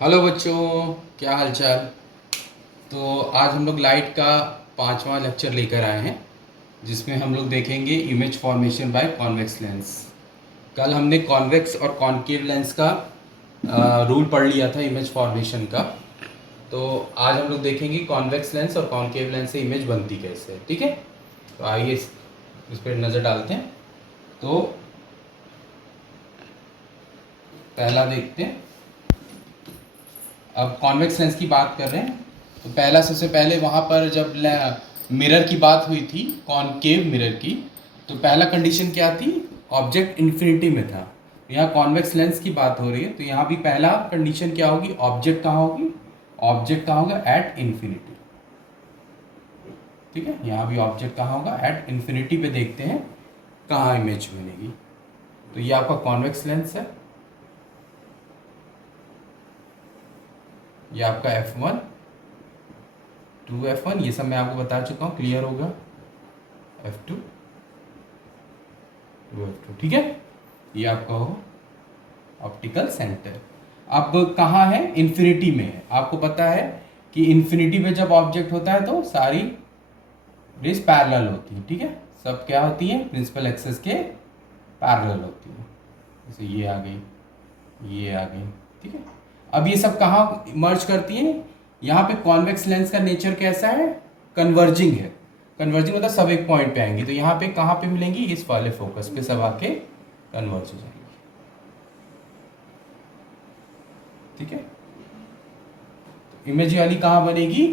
Hello बच्चों, क्या हालचाल। तो आज हम लोग लाइट का पांचवा लेक्चर लेकर आए हैं, जिसमें हम लोग देखेंगे image formation by convex lens. कल हमने कॉन्वेक्स और कॉनकेव लेंस का रूल पढ़ लिया था इमेज फॉर्मेशन का। तो आज हम लोग देखेंगे कॉन्वेक्स लेंस और कॉनकेव लेंस से इमेज बनती कैसे है। ठीक है, तो आइए इस पर नज़र डालते हैं। तो पहला देखते हैं। अब कॉन्वेक्स लेंस की बात कर रहे हैं, तो पहला सबसे पहले वहाँ पर जब मिरर की बात हुई थी, कॉनकेव मिरर की, तो पहला कंडीशन क्या थी? ऑब्जेक्ट इन्फिनिटी में था। यहाँ कॉन्वेक्स लेंस की बात हो रही है, तो यहाँ भी पहला कंडीशन क्या होगी? ऑब्जेक्ट कहाँ होगी? ऑब्जेक्ट कहाँ होगा? At infinity. ठीक है, यहाँ भी ऑब्जेक्ट कहाँ होगा? एट इन्फिनिटी पे देखते हैं कहाँ इमेज बनेगी। तो ये आपका कॉन्वेक्स लेंस है, ये आपका F1, 2F1, ये सब मैं आपको बता चुका हूँ, क्लियर होगा। F2, 2F2, ठीक है। ये आपका हो ऑप्टिकल सेंटर। अब कहाँ है? इन्फिनिटी में है। आपको पता है कि इन्फिनिटी में जब ऑब्जेक्ट होता है तो सारी रेस पैरेलल होती है। ठीक है, सब क्या होती है? प्रिंसिपल एक्सेस के पैरेलल होती है। जैसे ये आ गई, ये आ गई। ठीक है, अब ये सब कहाँ मर्ज करती है? यहाँ पे कॉन्वेक्स लेंस का नेचर कैसा है? कन्वर्जिंग है। कन्वर्जिंग मतलब सब एक पॉइंट पे आएंगी, तो यहाँ पे कहाँ पे मिलेंगी? इस वाले फोकस पे सब आके कन्वर्ज हो जाएंगी। ठीक है, इमेज वाली कहाँ बनेगी?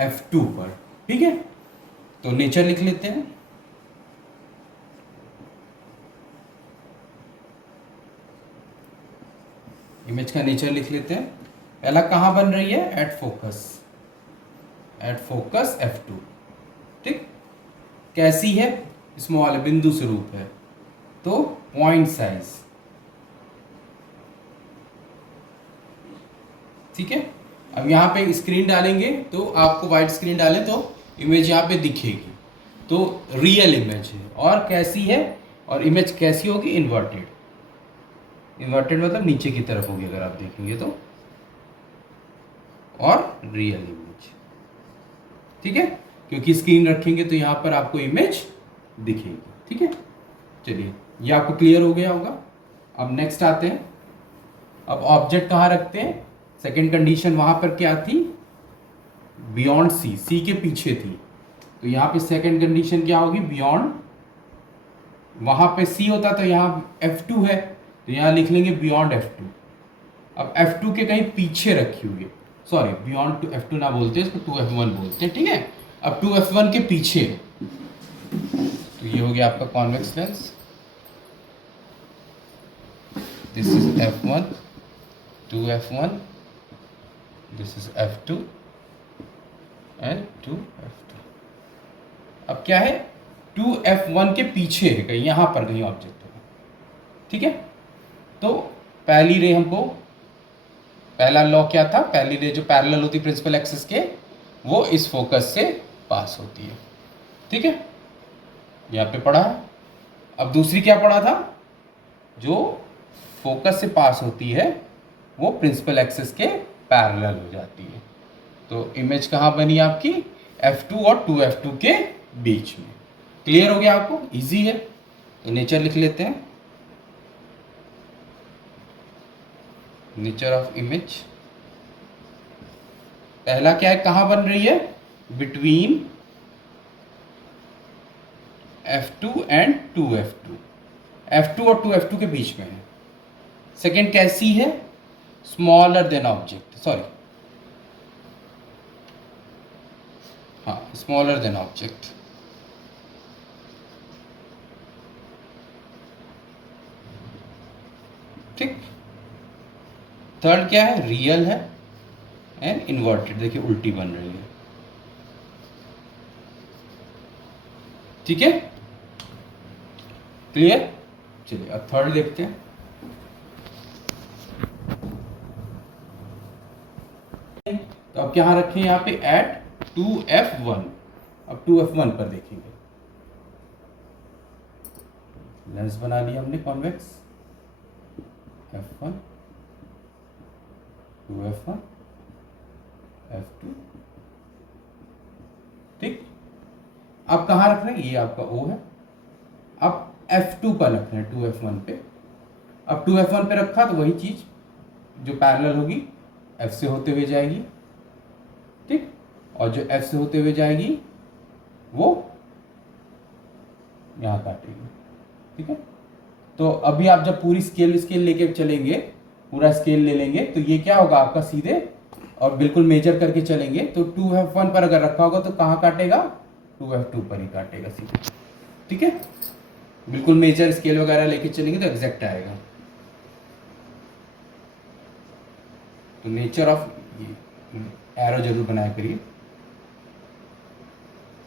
F2 पर। ठीक है, तो नेचर लिख लेते हैं। इमेज का नेचर लिख लेते हैं। पहला कहाँ बन रही है? At focus, at focus F2। ठीक, कैसी है? स्मॉल है, बिंदु स्वरूप है, तो पॉइंट साइज। ठीक है, अब यहाँ पे स्क्रीन डालेंगे तो आपको वाइट स्क्रीन डालें तो इमेज यहाँ पे दिखेगी, तो रियल इमेज है। और कैसी है? और इमेज कैसी होगी? इन्वर्टेड। इन्वर्टेड मतलब नीचे की तरफ होगी अगर आप देखेंगे तो। और रियल इमेज। ठीक है, क्योंकि स्क्रीन रखेंगे तो यहाँ पर आपको इमेज दिखेगी। ठीक है, चलिए ये आपको क्लियर हो गया होगा। अब नेक्स्ट आते हैं। अब ऑब्जेक्ट कहाँ रखते हैं? सेकेंड कंडीशन वहां पर क्या थी? बियॉन्ड सी, सी के पीछे थी। तो यहाँ पे सेकेंड कंडीशन क्या होगी? बियॉन्ड। वहां पे सी होता तो यहाँ F2 है, तो यहाँ लिख लेंगे बियॉन्ड F2। अब F2 के कहीं पीछे रखी हुई है, सॉरी बियॉन्ड टू F2 ना बोलते, इसको 2F1 बोलते हैं। ठीक है, अब 2F1 के पीछे, तो ये हो गया आपका convex lens. This is F1, 2F1, this is F2 and 2F2। अब क्या है? 2F1 के पीछे है कहीं, यहां पर कहीं ऑब्जेक्ट है। ठीक है, तो पहली रे हमको, पहला लॉ क्या था? पहली रे जो पैरेलल होती प्रिंसिपल एक्सिस के, वो इस फोकस से पास होती है। ठीक है, यहाँ पे पढ़ा। अब दूसरी क्या पढ़ा था? जो फोकस से पास होती है वो प्रिंसिपल एक्सिस के पैरेलल हो जाती है। तो इमेज कहाँ बनी आपकी? F2 और 2F2 के बीच में। क्लियर हो गया आपको? इजी है। तो नेचर लिख लेते हैं। नेचर ऑफ इमेज, पहला क्या है? कहाँ बन रही है? Between F2 and 2F2। F2 और 2F2 के बीच में है। सेकेंड कैसी है? स्मॉलर देन ऑब्जेक्ट, सॉरी, हाँ, स्मॉलर देन ऑब्जेक्ट। ठीक, थर्ड क्या है? रियल है एंड इन्वर्टेड। देखिए उल्टी बन रही है। ठीक है, क्लियर। चलिए अब थर्ड देखते हैं। तो अब क्या रखें यहाँ पे? Eight 2F1। अब 2F1 पर देखेंगे। लेंस बना लिया हमने कॉन्वेक्स, F1, 2f1 f2, ठीक। अब कहाँ रख रहे हैं, ये आपका O है। अब f2 पर रख रहे हैं 2f1 पे। अब 2f1 पे रखा तो वही चीज जो पैरेलल होगी f से होते हुए जाएगी, ठीक। और जो f से होते हुए जाएगी वो यहाँ काटेगी, ठीक है। तो अभी आप जब पूरी स्केल लेके चलेंगे, पूरा स्केल ले लेंगे, तो ये क्या होगा आपका सीधे और बिल्कुल मेजर करके चलेंगे तो 2f1 पर अगर रखा होगा तो कहाँ काटेगा, 2f2 पर ही काटेगा सीधे, ठीक है। बिल्कुल मेजर स्केल वगैरह लेके चलेंगे तो एग्जैक्ट आएगा। तो नेचर ऑफ एरो जरूर बनाया करिए।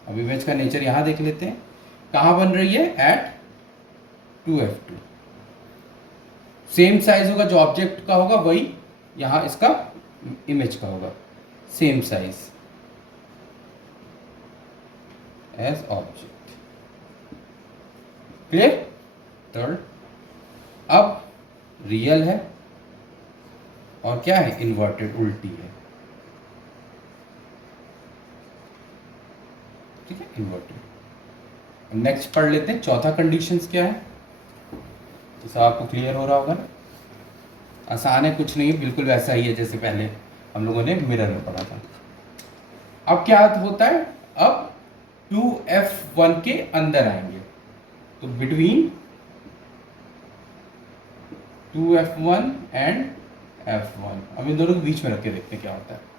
अब इमेज का नेचर यहां देख लेते हैं, कहां बन रही है, एट 2f2। सेम साइज होगा, जो ऑब्जेक्ट का होगा वही यहां इसका इमेज का होगा, same size as object. Clear. Third, अब रियल है और क्या है, इन्वर्टेड, उल्टी है, ठीक है, इन्वर्टेड। नेक्स्ट पढ़ लेते हैं, चौथा कंडीशंस क्या है, तो सब आपको क्लियर हो रहा होगा ना। आसान है, कुछ नहीं, बिल्कुल वैसा ही है जैसे पहले हम लोगों ने मिरर में पढ़ा था। अब क्या होता है, अब 2f1 के अंदर आएंगे, तो बिटवीन 2f1 एंड f1, अब इन दोनों के बीच में रख के देखते हैं क्या होता है।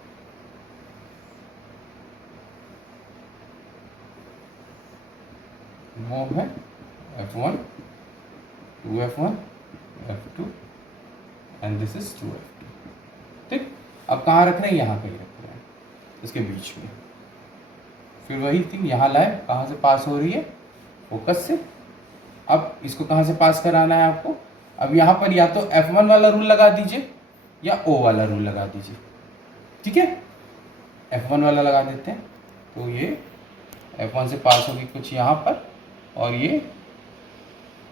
वो है f1, 2f1, f2 and this is 2f2, ठीक। अब कहाँ रख रहे हैं, यहाँ कहीं रख रहे हैं, इसके बीच में। फिर वही थिंग यहाँ लाए, कहाँ से पास हो रही है, फोकस से। अब इसको कहाँ से पास कराना है आपको, अब यहाँ पर या तो f1 वाला रूल लगा दीजिए या O वाला रूल लगा दीजिए, ठीक है। f1 वाला लगा देते हैं, तो ये f1 से पास होगी कुछ यहाँ पर और ये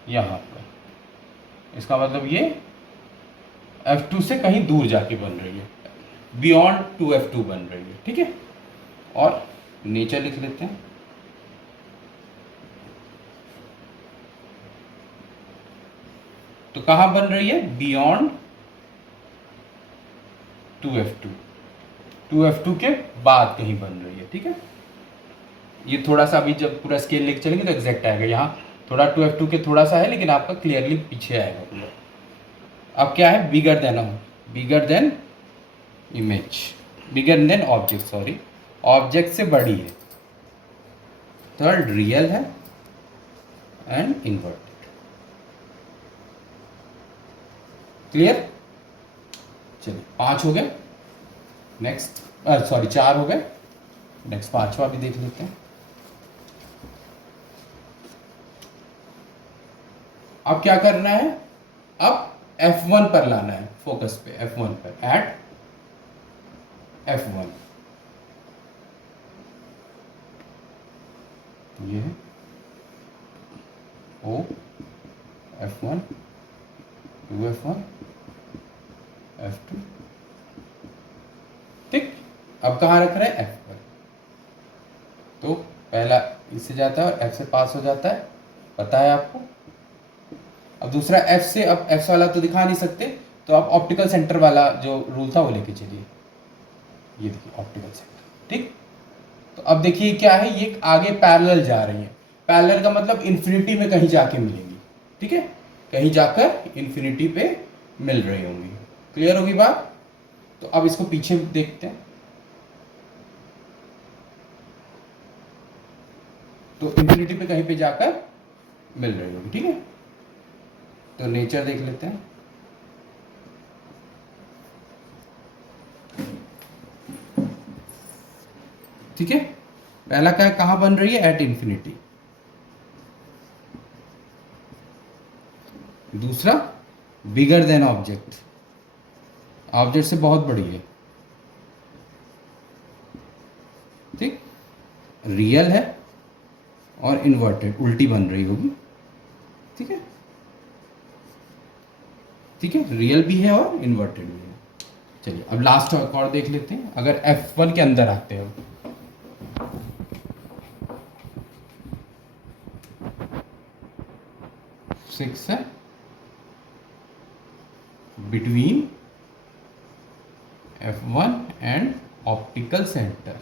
यहाँ पर, इसका मतलब ये f2 से कहीं दूर जाके बन रही है, बियॉन्ड 2f2 बन रही है, ठीक है। और नेचर लिख लेते हैं, तो कहां बन रही है, बियॉन्ड 2f2, 2f2 के बाद कहीं बन रही है, ठीक है। ये थोड़ा सा अभी जब पूरा स्केल लेके चलेंगे तो एग्जैक्ट आएगा, यहाँ थोड़ा 2f2 के थोड़ा सा है लेकिन आपका क्लियरली पीछे आएगा पूरा। अब क्या है, bigger than, bigger than image, bigger than object, sorry, object से बड़ी है। थर्ड, रियल है एंड इन्वर्टेड। क्लियर। चलिए 5 हो गए, नेक्स्ट, सॉरी 4 हो गए, नेक्स्ट 5वां भी देख लेते हैं। अब क्या करना है, अब f1 पर लाना है, फोकस पे f1 पर, एट f1, तो ये है O, f1, 2f1, f2, ठीक। अब कहाँ रख रहे हैं, f पर, तो पहला इससे जाता है और f से पास हो जाता है, पता है आपको। अब दूसरा f से, अब f वाला तो दिखा नहीं सकते, तो आप ऑप्टिकल सेंटर वाला जो रूल था वो लेके चलिए, ये देखिए ऑप्टिकल सेंटर, ठीक। तो अब देखिए क्या है, ये आगे पैरेलल जा रही है, पैरेलल का मतलब इन्फिनिटी में कहीं जाके मिलेंगी, ठीक है, कहीं जाकर इन्फिनिटी पे मिल रही होंगी। क्लियर होगी बात। तो अब इसको पीछे देखते हैं, तो इन्फिनिटी पे कहीं पे जाकर मिल रही होगी, ठीक है। तो नेचर देख लेते हैं, ठीक है। पहला क्या है, कहां बन रही है, एट इन्फिनिटी। दूसरा, बिगर देन ऑब्जेक्ट, ऑब्जेक्ट से बहुत बड़ी है, ठीक। रियल है और इन्वर्टेड, उल्टी बन रही होगी, ठीक है, ठीक है, रियल भी है और इन्वर्टेड भी है। चलिए अब लास्ट एक और देख लेते हैं। अगर F1 के अंदर आते हैं, 6 है between F1 and optical centre.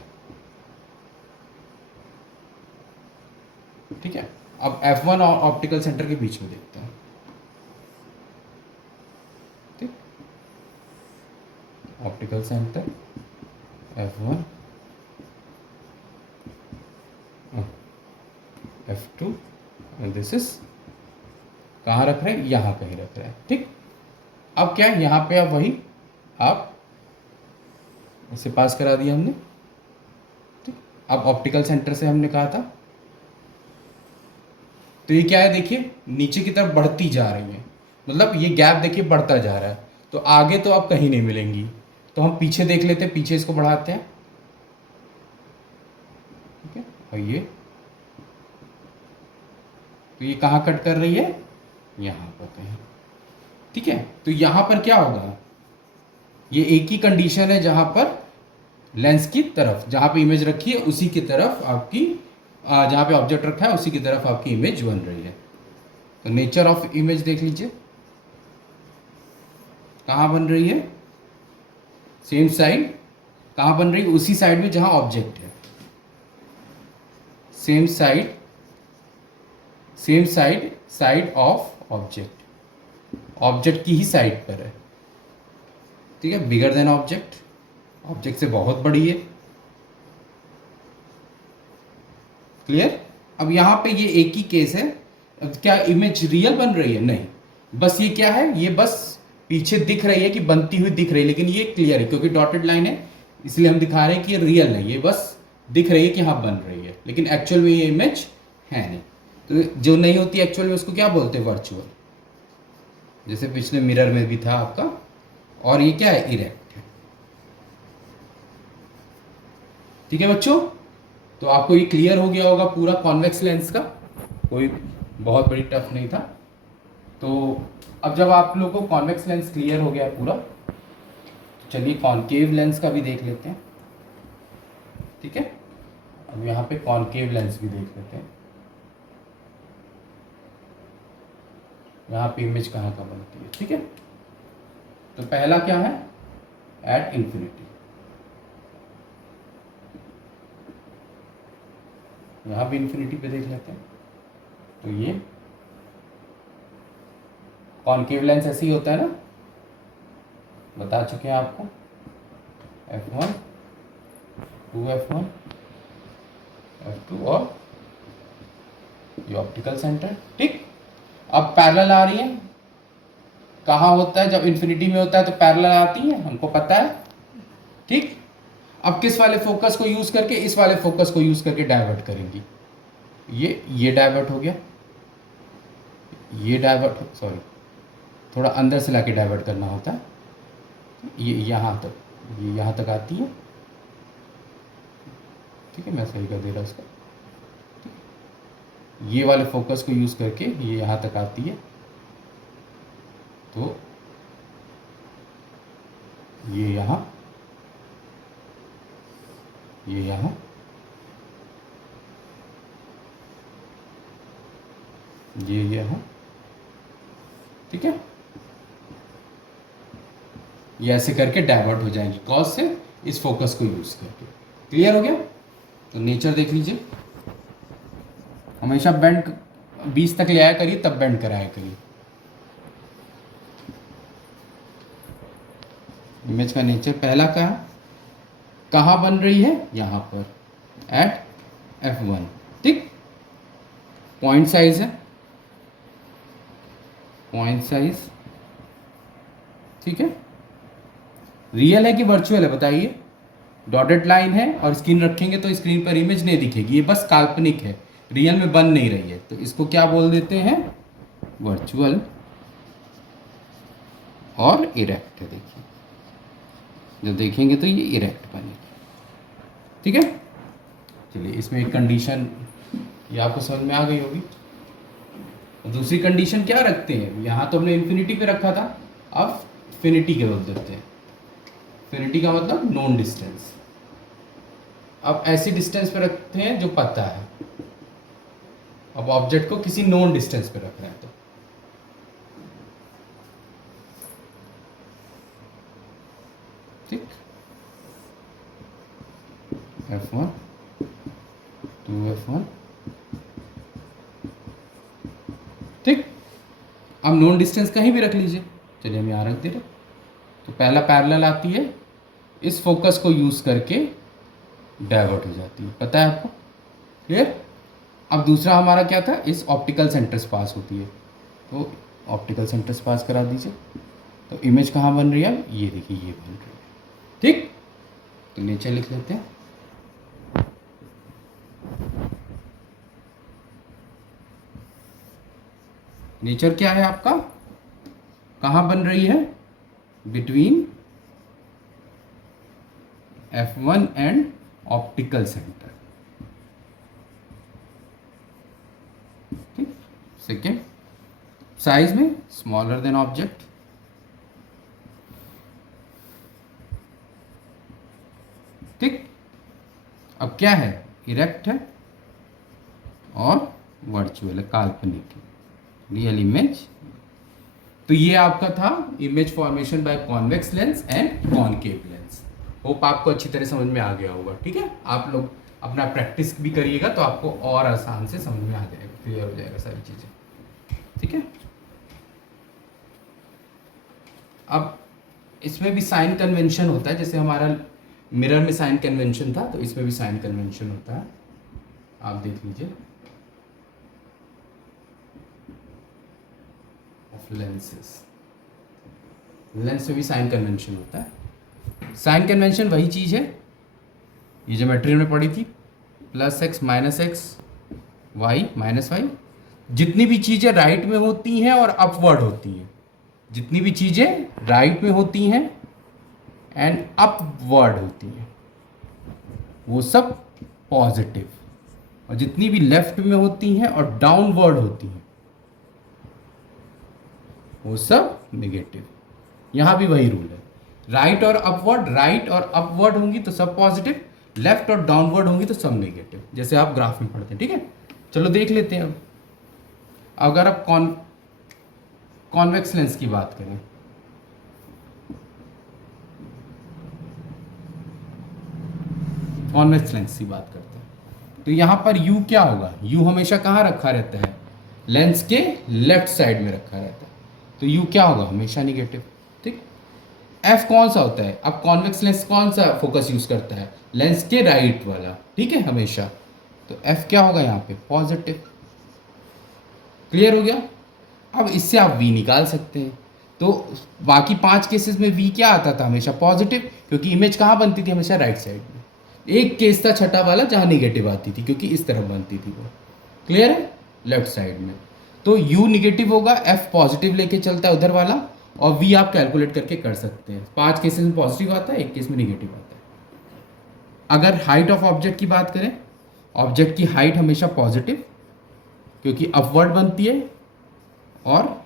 ठीक है, अब F1 और ऑप्टिकल सेंटर के बीच में देखते हैं। ठीक, optical centre F1 F2 and this is कहाँ रख रहे हैं, यहाँ कहीं रख रहे हैं। ठीक, अब क्या है, यहाँ पे अब वही आप इसे पास करा दिया हमने। ठीक, अब ऑप्टिकल सेंटर से हमने कहा था, तो ये क्या है, देखिए नीचे की तरफ बढ़ती जा रही है, मतलब ये गैप देखिए बढ़ता जा रहा है, तो आगे तो अब कहीं नहीं मिलेंगी। तो हम पीछे देख लेते हैं, पीछे इसको बढ़ाते हैं। ठीक है, और ये तो ये कहाँ कट कर रही है, यहाँ पर कहीं। ठीक है, तो यहाँ पर क्या होगा, ये एक ही कंडीशन है जहाँ पर लेंस की तरफ, जहाँ पे इमेज रखी है उसी की तरफ आपकी, जहाँ पे ऑब्जेक्ट रखा है उसी की तरफ आपकी इमेज बन रही है। तो नेचर ऑफ इमेज देख लीजिए, कहाँ बन रही है, सेम साइड। कहाँ बन रही है, उसी साइड में जहाँ ऑब्जेक्ट है, same side, same side, side of object, object की ही साइड पर है। ठीक है, बिगर देन ऑब्जेक्ट, ऑब्जेक्ट से बहुत बड़ी है। क्लियर। अब यहाँ पे ये एक ही केस है, अब क्या इमेज रियल बन रही है, नहीं, बस ये क्या है, ये बस पीछे दिख रही है कि बनती हुई दिख रही है, लेकिन ये क्लियर है क्योंकि डॉटेड लाइन है, इसलिए हम दिखा रहे हैं कि ये रियल नहीं, ये बस दिख रही है कि हाँ बन रही है, लेकिन एक्चुअल में ये इमेज है नहीं। तो जो नहीं होती एक्चुअल में उसको क्या बोलते हैं, वर्चुअल, जैसे पिछले मिरर में भी था आपका। और ये क्या है, इरेक्ट है। ठीक है बच्चों, तो आपको ये क्लियर हो गया होगा पूरा कॉन्वेक्स लेंस का, कोई बहुत बड़ी टफ नहीं था। तो अब जब आप लोगों को कॉन्वेक्स लेंस क्लियर हो गया पूरा, तो चलिए कॉनकेव लेंस का भी देख लेते हैं। ठीक है, अब यहाँ पे कॉनकेव लेंस भी देख लेते हैं। यहाँ पे इमेज कहाँ का बनती है। ठीक है, तो पहला क्या है, एट इंफिनिटी, यहाँ भी इंफिनिटी पे देख लेते हैं। तो ये कॉनकेव लेंस ऐसे ही होता है ना, बता चुके हैं आपको, F1 2F1 F2 और ये ऑप्टिकल सेंटर। ठीक, अब पैरेलल आ रही है, कहाँ होता है, जब इंफिनिटी में होता है तो पैरेलल आती है, हमको पता है। ठीक, अब किस वाले फोकस को यूज करके, इस वाले फोकस को यूज करके डाइवर्ट करेंगी। ये डाइवर्ट हो गया, ये डाइवर्ट, सॉरी थोड़ा अंदर से लाके डाइवर्ट करना होता है। ये यहाँ तक, ये यहाँ तक आती है। ठीक है, मैं सही कर दे रहा उसका। ये वाले फोकस को यूज करके ये यहाँ तक आती है, तो ये यहाँ, ये यहाँ, ये यहाँ। ठीक है, ये ऐसे करके डाइवर्ट हो जाएंगी कॉस से, इस फोकस को यूज करके। क्लियर हो गया। तो नेचर देख लीजिए, हमेशा बेंड 20 तक ले आया करिए, तब बेंड कराया करिए। इमेज का नेचर पहला कहाँ बन रही है, यहाँ पर एट F1। ठीक, पॉइंट साइज है, पॉइंट साइज। ठीक है, रियल है कि वर्चुअल है बताइए। डॉटेड लाइन है और स्क्रीन रखेंगे तो स्क्रीन पर इमेज नहीं दिखेगी, ये बस काल्पनिक है, रियल में बन नहीं रही है, तो इसको क्या बोल देते हैं, वर्चुअल और इरेक्ट है। देखिए जब देखेंगे तो ये इरेक्ट बनेगी। ठीक है, चलिए इसमें एक कंडीशन ये आपको समझ में आ गई होगी। दूसरी कंडीशन क्या रखते हैं, यहाँ तो हमने इन्फिनिटी पे रखा था, अब फिनिटी के बोल देते हैं। इन्फिनिटी का मतलब नोन डिस्टेंस। अब ऐसी डिस्टेंस पे रखते हैं जो पता है। अब ऑब्जेक्ट को किसी नोन डिस्टेंस पे रख रहे हैं तो ठीक, F1 2F1 ठीक। अब नोन डिस्टेंस कहीं भी रख लीजिए, चलिए हम यहाँ रख दे रहे। तो पहला पैरेलल आती है, इस फोकस को यूज करके डाइवर्ट हो जाती है, पता है आपको, क्लियर। अब दूसरा हमारा क्या था, इस ऑप्टिकल सेंटर्स पास होती है, तो ऑप्टिकल सेंटर्स पास करा दीजिए। तो इमेज कहाँ बन रही है, ये देखिए ये बन रही है, ठीक। तो नीचे लिख लेते हैं, नेचर क्या है आपका, कहाँ बन रही है, between F1 and optical centre, ठीक। सेकेंड, साइज में स्मॉलर देन ऑब्जेक्ट, ठीक। अब क्या है, इरेक्ट है और वर्चुअल है, काल्पनिक है, रियल इमेज। तो ये आपका था image formation by convex lens and concave lens. Hope आपको अच्छी तरह समझ में आ गया होगा, ठीक है। आप लोग अपना प्रैक्टिस भी करिएगा तो आपको और आसान से समझ में आ जाएगा, क्लियर हो जाएगा सारी चीज़ें, ठीक है। अब इसमें भी साइन कन्वेंशन होता है, जैसे हमारा मिरर में साइन कन्वेंशन था, तो इसमें भी साइन कन्वेंशन होता है, आप देख लीजिए। ऑफ लेंसेस, लेंस में भी साइन कन्वेंशन होता है। साइन कन्वेंशन वही चीज़ है, ये ज्योमेट्री में पड़ी थी, +x -x y -y। जितनी भी चीज़ें राइट में होती हैं और अपवर्ड होती हैं, जितनी भी चीज़ें राइट में होती हैं एंड अपवर्ड होती हैं, वो सब पॉजिटिव, और जितनी भी लेफ्ट में होती हैं और डाउनवर्ड होती हैं, वो सब नेगेटिव। यहाँ भी वही रूल है, राइट और अपवर्ड, राइट और अपवर्ड होंगी तो सब पॉजिटिव, लेफ्ट और डाउनवर्ड होंगी तो सब नेगेटिव, जैसे आप ग्राफ में पढ़ते हैं, ठीक है। चलो देख लेते हैं। अब अगर आप कॉन्वेक्स लेंस की बात करें, कॉन्वेक्स लेंस की बात करते हैं, तो यहाँ पर U क्या होगा, U हमेशा कहाँ रखा रहता है, लेंस के लेफ्ट साइड में रखा रहता है, तो U क्या होगा, हमेशा निगेटिव, ठीक। F कौन सा होता है, अब कॉन्वेक्स लेंस कौन सा फोकस यूज करता है, लेंस के राइट वाला, ठीक है, हमेशा। तो F क्या होगा यहाँ पे, पॉजिटिव, क्लियर हो गया। अब इससे आप V निकाल सकते हैं, तो बाकी 5 केसेस में V क्या आता था, हमेशा पॉजिटिव, क्योंकि इमेज कहाँ बनती थी, हमेशा राइट साइड में। एक केस था छठा वाला जहाँ निगेटिव आती थी, क्योंकि इस तरफ बनती थी वो, क्लियर है, लेफ्ट साइड में। तो U निगेटिव होगा, F पॉजिटिव लेके चलता है उधर वाला, और V आप कैलकुलेट करके कर सकते हैं। 5 केसेस में पॉजिटिव आता है, एक केस में निगेटिव आता है। अगर हाइट ऑफ ऑब्जेक्ट की बात करें, ऑब्जेक्ट की हाइट हमेशा पॉजिटिव, क्योंकि अपवर्ड बनती है और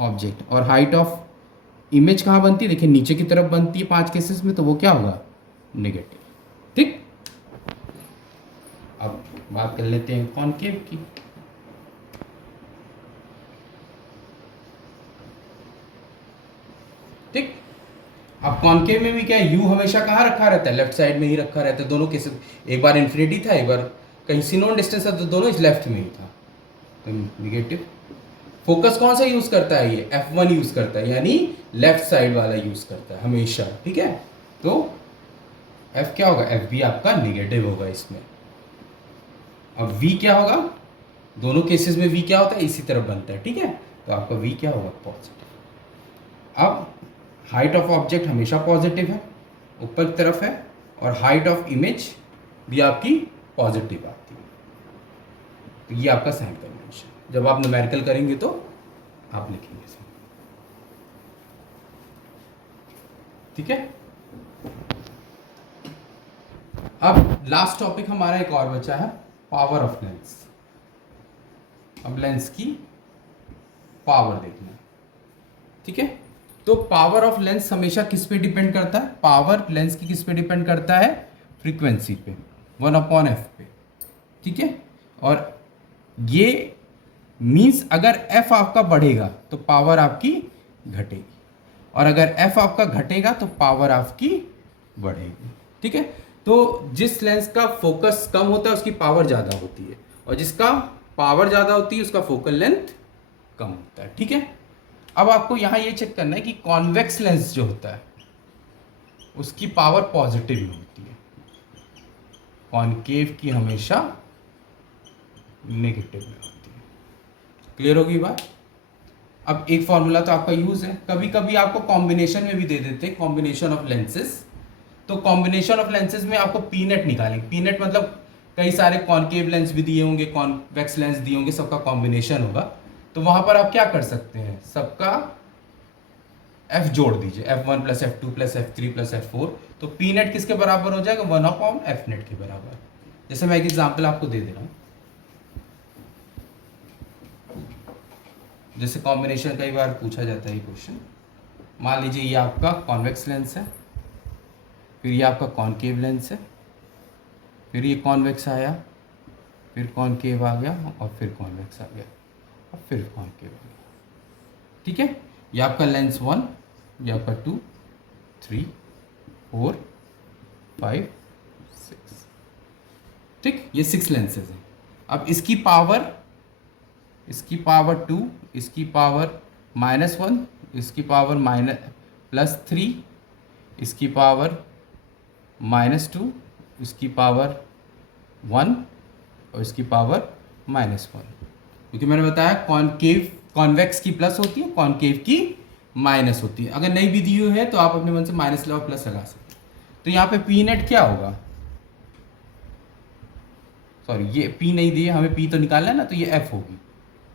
ऑब्जेक्ट, और हाइट ऑफ इमेज कहाँ बनती है, देखिए नीचे की तरफ बनती है 5 केसेस में, तो वो क्या होगा, नेगेटिव, ठीक। अब बात कर लेते हैं कॉनकेव की। ठीक, अब कॉनकेव में भी क्या है, U हमेशा कहाँ रखा रहता है, लेफ्ट साइड में ही रखा रहता है, दोनों केसेस। एक बार इन्फिनिटी था, एक बार कहीं सी नॉन डिस्टेंस था, तो दोनों इस लेफ्ट में ही था, तो निगेटिव। फोकस कौन सा यूज करता है, ये F1 यूज करता है, यानी लेफ्ट साइड वाला यूज करता है हमेशा, ठीक है। तो F क्या होगा, F भी आपका निगेटिव होगा इसमें। अब V क्या होगा, दोनों केसेस में V क्या होता है, इसी तरफ बनता है, ठीक है, तो आपका V क्या होगा, पॉजिटिव। अब हाइट ऑफ ऑब्जेक्ट हमेशा पॉजिटिव है, ऊपर की तरफ है, और हाइट ऑफ इमेज भी आपकी पॉजिटिव आती है, तो ये आपका साइन कन्वेंशन। जब आप न्यूमेरिकल करेंगे तो आप लिखेंगे, ठीक है। अब लास्ट टॉपिक हमारा एक और बचा है, पावर ऑफ लेंस। अब लेंस की पावर देखना है, ठीक है। तो पावर ऑफ लेंस हमेशा किस पे डिपेंड करता है? पावर लेंस की किस पे डिपेंड करता है? फ्रीक्वेंसी पे, 1/f पे, ठीक है। और ये मीन्स अगर f आपका बढ़ेगा तो पावर आपकी घटेगी, और अगर f आपका घटेगा तो पावर आपकी बढ़ेगी, ठीक है। तो जिस लेंस का फोकस कम होता है उसकी पावर ज़्यादा होती है, और जिसका पावर ज़्यादा होती है उसका फोकल लेंथ कम होता है, ठीक है। अब आपको यहाँ ये चेक करना है कि कॉन्वेक्स लेंस जो होता है उसकी पावर पॉजिटिव में होती है, कॉनकेव की हमेशा नेगेटिव में होती है। क्लियर होगी बात? अब एक फॉर्मूला तो आपका यूज है, कभी कभी आपको कॉम्बिनेशन में भी दे देते हैं, कॉम्बिनेशन ऑफ लेंसेज। तो कॉम्बिनेशन ऑफ लेंसेज में आपको पी नेट निकालेंगे। पी नेट मतलब कई सारे कॉनकेव लेंस भी दिए होंगे, कॉन्वेक्स लेंस दिए होंगे, सबका कॉम्बिनेशन होगा। तो वहां पर आप क्या कर सकते हैं, सबका f जोड़ दीजिए, f1 plus f2 plus f3 plus f4। तो पी नेट किसके बराबर हो जाएगा? 1/f नेट के बराबर। जैसे मैं एक एग्जांपल आपको दे दे रहा हूं, जैसे कॉम्बिनेशन कई बार पूछा जाता है ये क्वेश्चन। मान लीजिए ये आपका कॉन्वेक्स लेंस है, फिर ये आपका कॉनकेव लेंस है, फिर ये कॉन्वेक्स आया, फिर कॉनकेव आ गया, और फिर कॉन्वेक्स आ गया, और फिर कॉनकेव आ गया, ठीक है। ये आपका लेंस 1, ये आपका 2, 3, 4, 5, 6, ठीक, ये 6 लेंसेज हैं। अब इसकी पावर 2, इसकी पावर -1, इसकी पावर +3, इसकी पावर -2, इसकी पावर 1, और इसकी पावर -1। क्योंकि मैंने बताया कॉन्वेक्स की प्लस होती है, कॉनकेव की माइनस होती है। अगर नहीं भी दी हुई है तो आप अपने मन से माइनस लगा प्लस लगा सकते हैं। तो यहाँ पे पी नेट क्या होगा? सॉरी, ये पी नहीं दिए, हमें पी तो निकालना है ना, तो ये एफ होगी।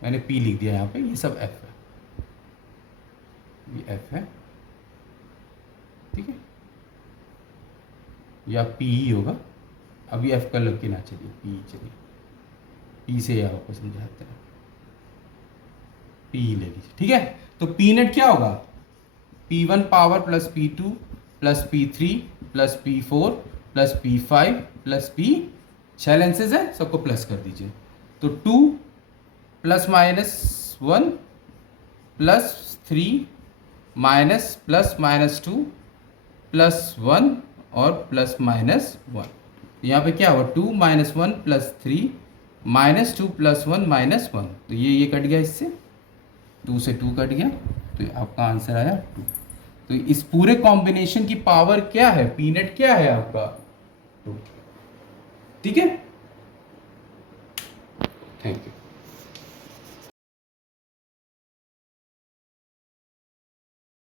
मैंने पी लिख दिया यहाँ पे, ये सब एफ है, ये एफ है, ठीक है। या पी ही होगा, अभी एफ का लग के ना चलिए, पी चलिए, पी से आपको समझाते हैं, पी ले लीजिए, ठीक है। तो पी नेट क्या होगा? P1 power plus P2 plus P3 plus P4 plus P5 plus P, 6 lenses है, सबको प्लस कर दीजिए। तो 2 plus -1 plus 3 minus plus -2 plus 1 और प्लस -1। यहाँ पे क्या हुआ? 2 -1 प्लस 3 -2 प्लस 1 -1। तो ये कट गया, इससे 2 से 2 कट गया, तो आपका आंसर आया 2। तो इस पूरे कॉम्बिनेशन की पावर क्या है? पी नेट क्या है आपका? 2, ठीक है। Thank you.